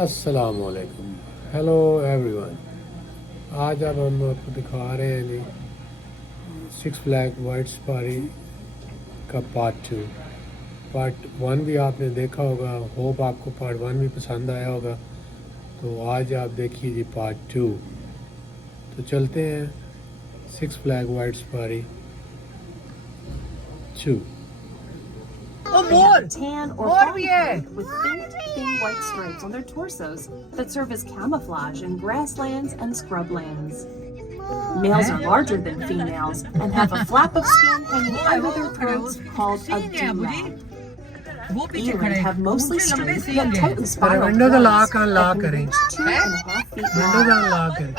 अस्सलाम वालेकुम। Hello everyone. आज अब हम आपको दिखा रहे हैं जी सिक्स फ्लैग वाइट सफारी का पार्ट 1 भी आपने देखा होगा। होप आपको पार्ट 1 भी पसंद आया होगा। तो आज आप देखिए जी पार्ट 2। तो चलते हैं six flag white safari 2। They have tan or fawn coat with thin white stripes on their torsos that serve as camouflage in grasslands and scrublands. Males are larger than females and have a flap of skin hanging under their throats called a dewlap. Eland have mostly straight yet tightly spiraled window the lock legs unlock that can करें। reach 2.5 feet window long. unlock करें।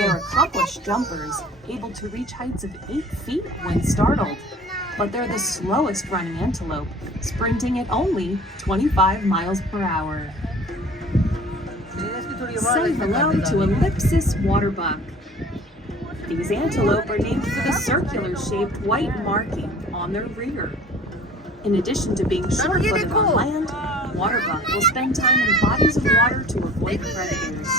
They're accomplished jumpers, able to reach heights of 8 feet when startled. But they're the slowest running antelope, sprinting at only 25 miles per hour. Say hello to Ellipsis waterbuck. These antelope are named for the circular-shaped white marking on their rear. In addition to being short-footed on land, waterbuck will spend time in bodies of water to avoid predators.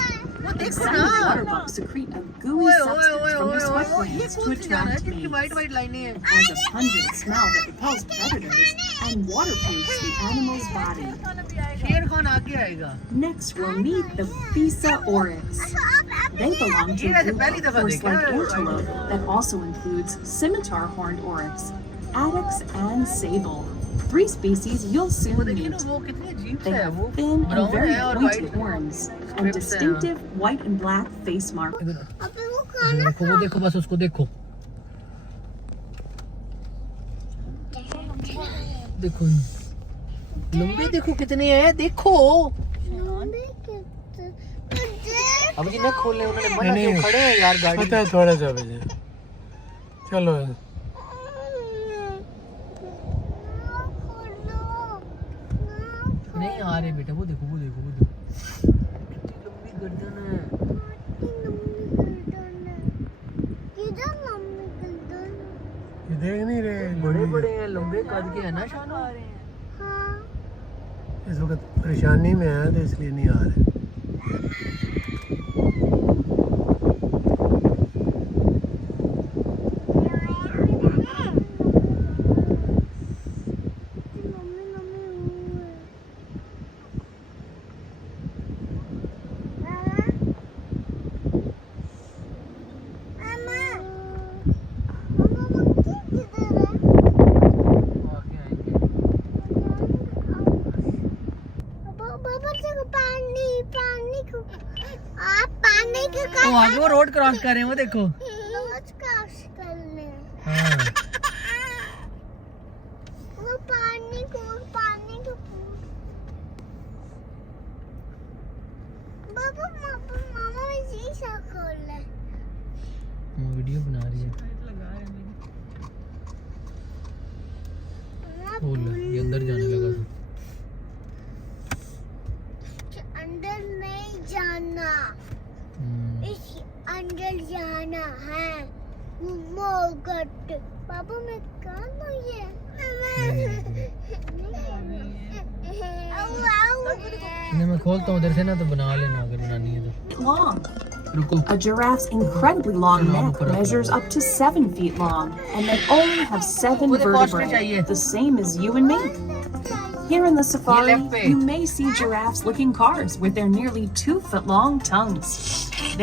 Excited waterbuck secrete a gooey substance from their sweat glands to attract mates. It has a pungent smell that repels predators and waterproofs the animal's body. Next, we'll meet the Visa oryx. They belong to a group of horse-like antelope that also includes scimitar horned oryx, addax, and sable. 3 species you'll soon meet. They have thin and very pointed horns and distinctive white and black face marks. देखो वो देखो बस उसको देखो देखो लंबे देखो कितने हैं देखो अब जी ना खोलने उन्होंने मना क्यों खड़े हैं यार गाड़ी पता है थोड़ा सा बजे। चलो नहीं आ रहे बेटा वो देखो वो देखो वो देखो कितनी लंबी गर्दन है ये देख नहीं रहे बड़े बड़े हैं लंबे कद के है ना शानो इस वक्त परेशानी में है तो इसलिए नहीं आ रहे। वो आगे वो रोड क्रॉस कर रहे हैं वो देखो हाँ वीडियो बना रही है खोल ये अंदर जाने लगा अंदर नहीं जाना इस अंदर जाना है मोगट पापा मैं कहाँ हूँ ये नहीं मैं खोलता हूँ उधर से ना तो बना लेना अगर बनानी है तो Long. रुको A giraffe's incredibly long neck measures up to 7 feet long, and they only have 7 vertebrae, the same as you and me. Here in the safari, you may see giraffes licking cars with their nearly 2-foot-long tongues.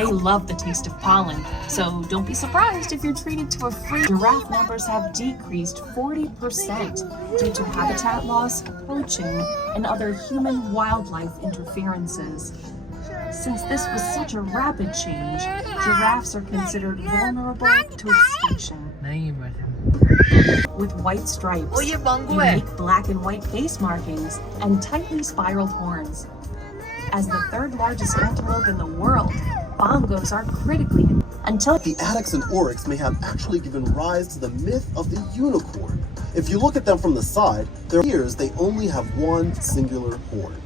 They love the taste of pollen, so don't be surprised if you're treated to a free. Giraffe numbers have decreased 40% due to habitat loss, poaching, and other human-wildlife interferences. Since this was such a rapid change, giraffes are considered vulnerable to extinction. नहीं बैठे With white stripes, ओ ये बांगो है unique black and white face markings, and tightly spiraled horns. As the 3rd largest antelope in the world, bongos are critically until The addax and oryx may have actually given rise to the myth of the unicorn. If you look at them from the side, their ears they only have one singular horn.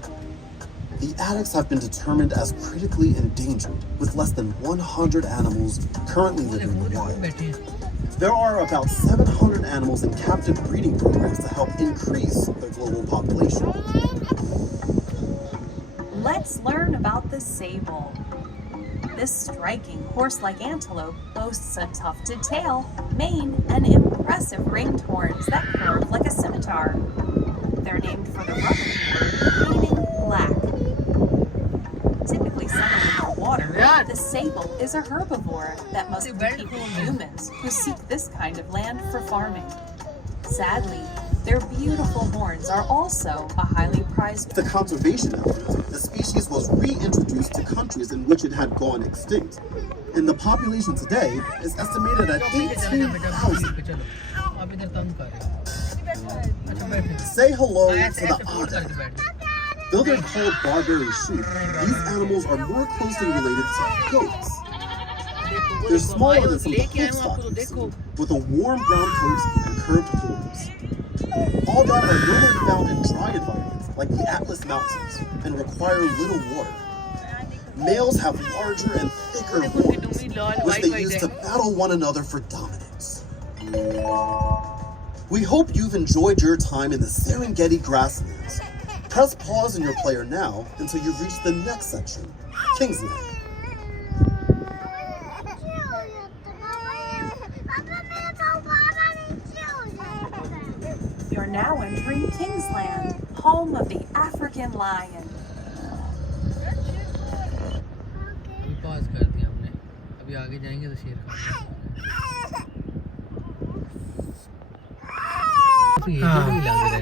The addax have been determined as critically endangered, with less than 100 animals currently living in the wild. बैठे हैं There are about 700 animals in captive breeding programs to help increase the global population. let's let's learn about the sable. This striking horse-like antelope boasts a tufted tail, mane, and impressive ringed horns that curve like a scimitar. They're named for the rubbing word meaning black. Typically summoned in the water, the sable is a herbivore that must compete with humans who seek this kind of land for farming. Sadly, their beautiful horns are also a highly prized. The conservation effort, the species was reintroduced to countries in which it had gone extinct. And the population today is estimated at 18,000. आप इधर तंग कर रहे हो अच्छा बैठ Say hello to ऐसे the ऐसे फोल्ड otter. करके बैठ Though they're called Barbary sheep, these animals are more closely related to goats. They're smaller than some of the hoofstock you see, with a warm brown coat and curved horns. All that are normally found in dry environments like the Atlas Mountains and require little water. Males have larger and thicker horns, which they use to battle one another for dominance. We hope you've enjoyed your time in the Serengeti grasslands. Press pause in your player now until you've reached the next section, Kingsland. You're now entering Kingsland, home of the African lion. पास कर दिया हमने अभी आगे जाएंगे तो शेर तो ये तो नहीं लग रहा है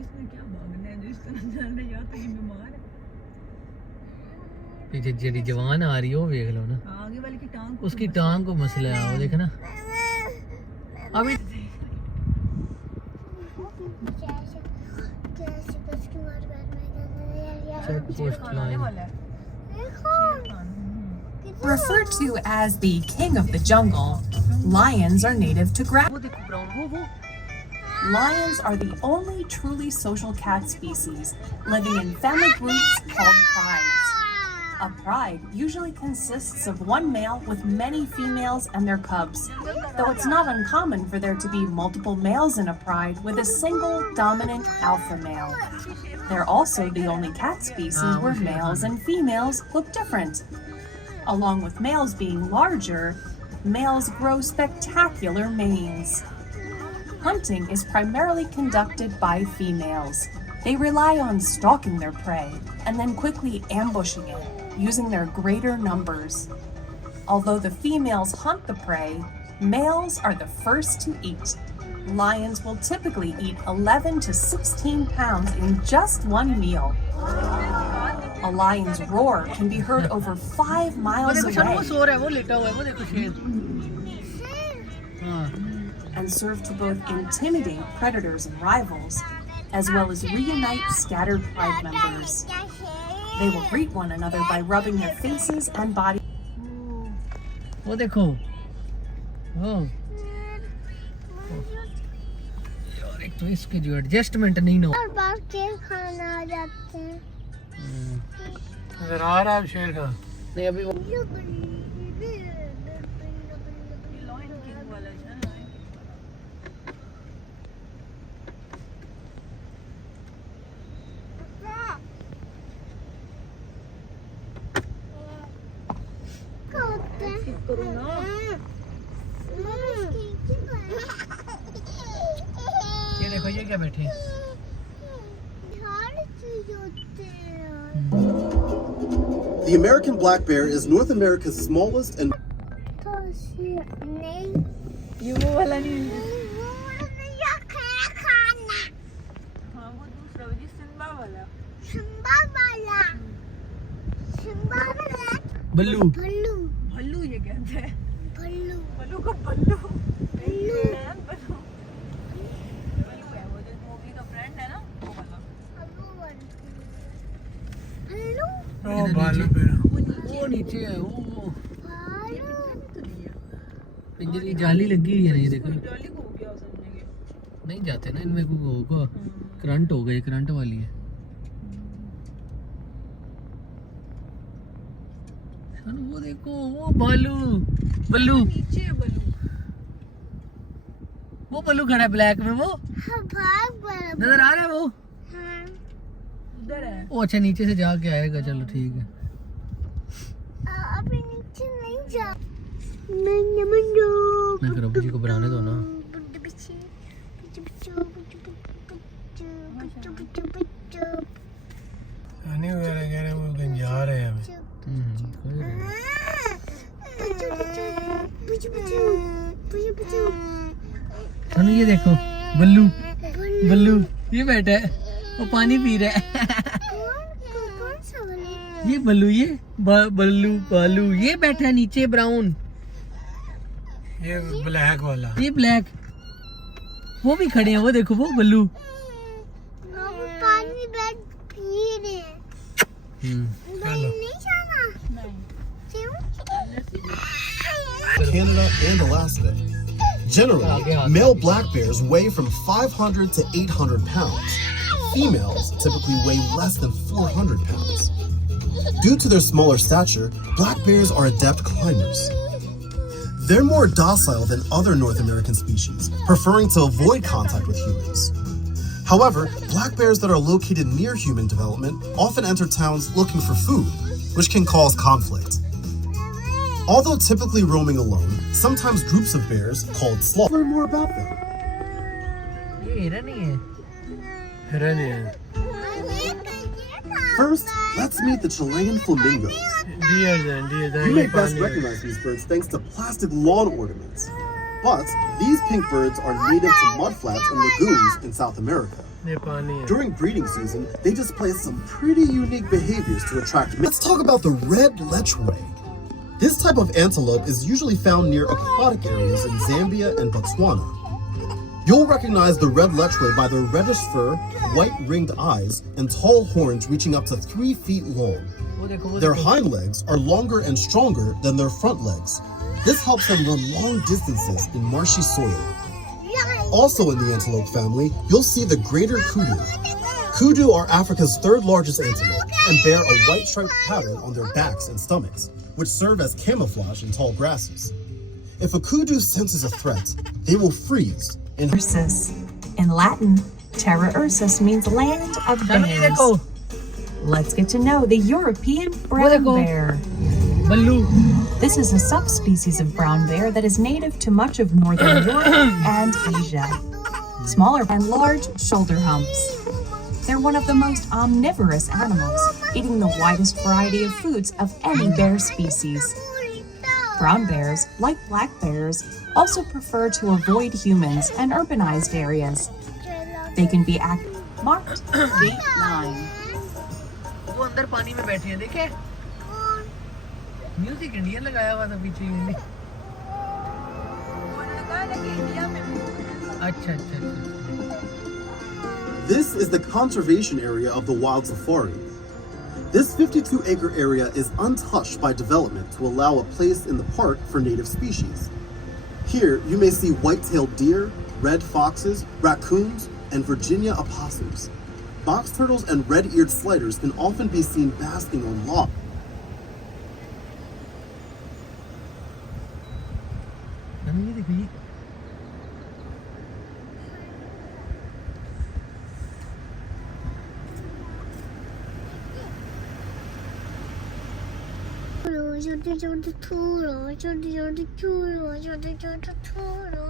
इसमें क्या भागना है जो इस तरह चल रहा है या तो ये बीमार है पीछे जेडी जवान आ रही है वो देख लो ना आगे वाली की टांग उसकी टांग को मसला है वो देख ना अभी Referred to as the king of the jungle, lions are native to grass. Lions are the only truly social cat species living in family groups called prides. A pride usually consists of one male with many females and their cubs, though it's not uncommon for there to be multiple males in a pride with a single dominant alpha male. They're also the only cat species where males and females look different. Along with males being larger, males grow spectacular manes. Hunting is primarily conducted by females. They rely on stalking their prey and then quickly ambushing it, using their greater numbers. Although the females hunt the prey, males are the first to eat. Lions will typically eat 11 to 16 pounds in just one meal. A lion's roar can be heard over 5 miles away and serve to both intimidate predators and rivals, as well as reunite scattered pride members. They will greet one another by rubbing their faces and bodies. वो देखो ओ यार एक तो इसके जो adjustment नहीं ना और बाहर के खाना आ जाते हैं नजर आ रहा है शेर का नहीं अभी वो ये देखो ये क्या बैठे हैं The American black bear is North America's smallest and ये वो वाला नहीं खाना हाँ वो दूसरा वो सिम्बा वाला बल्लू भल्लू भल्लू ये कहते हैं भल्लू भल्लू को भल्लू भल्लू भल्लू है वो जो मोगली का फ्रेंड है ना वो वाला भल्लू ओ भालू पे वो नीचे है वो पिंजरी जाली लगी हुई है ना ये देखो जाली को क्या समझेंगे नहीं जाते ना इनमें को होगा करंट हो गई करंट वाली है वो देखो वो भालू बल्लू नीचे है भल्लू वो बल्लू खड़ा है ब्लैक में वो हाँ भाग बड़ा नजर आ रहा है वो हाँ उधर है ओ अच्छा नीचे से जाके आएगा चलो ठीक है अभी नीचे नहीं जा मैं मंडो मैं करो जी को बनाने दो ना आने वगैरह कह रहे हैं वो कहीं जा रहे हैं हमें कोई नहीं। सनु ये देखो बल्लू बल्लू ये बैठा है वो पानी पी रहा है ये बल्लू ये बल्लू बालू ये बैठा है नीचे ब्राउन ये ब्लैक वाला ये ब्लैक वो भी खड़े हैं वो देखो वो बल्लू पानी बैठ पी रहे हैं चलो नहीं जाना Canada and Alaska. Generally, male black bears weigh from 500 to 800 pounds. Females typically weigh less than 400 pounds. Due to their smaller stature, black bears are adept climbers. They're more docile than other North American species, preferring to avoid contact with humans. However, black bears that are located near human development often enter towns looking for food, which can cause conflict. Although typically roaming alone, sometimes groups of bears, called sloths, learn more about them. ये हिरन ही है हिरन है First, let's meet the Chilean flamingo. Dear You may best recognize these birds thanks to plastic lawn ornaments. But these pink birds are native to mudflats and lagoons in South America. ये पानी है During breeding season, they display some pretty unique behaviors to attract mates. Let's talk about the red lechwe. This type of antelope is usually found near aquatic areas in Zambia and Botswana. You'll recognize the red lechwe by their reddish fur, white ringed eyes, and tall horns reaching up to 3 feet long. वो देखो Their hind legs are longer and stronger than their front legs. This helps them run long distances in marshy soil. Also in the antelope family, you'll see the greater kudu. Kudu are Africa's 3rd largest antelope and bear a white striped pattern on their backs and stomachs, which serve as camouflage in tall grasses. If a kudu senses a threat, they will freeze and Ursus. In Latin, Terra Ursus means land of सनु ये देखो bears. Let's get to know the European brown देखो। bear. Ballu This is a subspecies of brown bear that is native to much of northern Europe and Asia. Smaller and large shoulder humps. They're one of the most omnivorous animals, eating the widest variety of foods of any bear species. Brown bears, like black bears, also prefer to avoid humans and urbanized areas. They can be marked Gate 9. वो अंदर पानी में बैठे हैं देखे music Indian लगाया हुआ था पीछे मैंने उन्होंने कहा ना कि इंडिया में भी अच्छा अच्छा अच्छा This is the conservation area of the Wild Safari. This 52-acre area is untouched by development to allow a place in the park for native species. Here, you may see white-tailed deer, red foxes, raccoons, and Virginia opossums. Box turtles and red-eared sliders can often be seen basking on logs. सनु ये देखो ये छोटे छोटे थूरो छोटे छोटे थूरो छोटे छोटे थूरो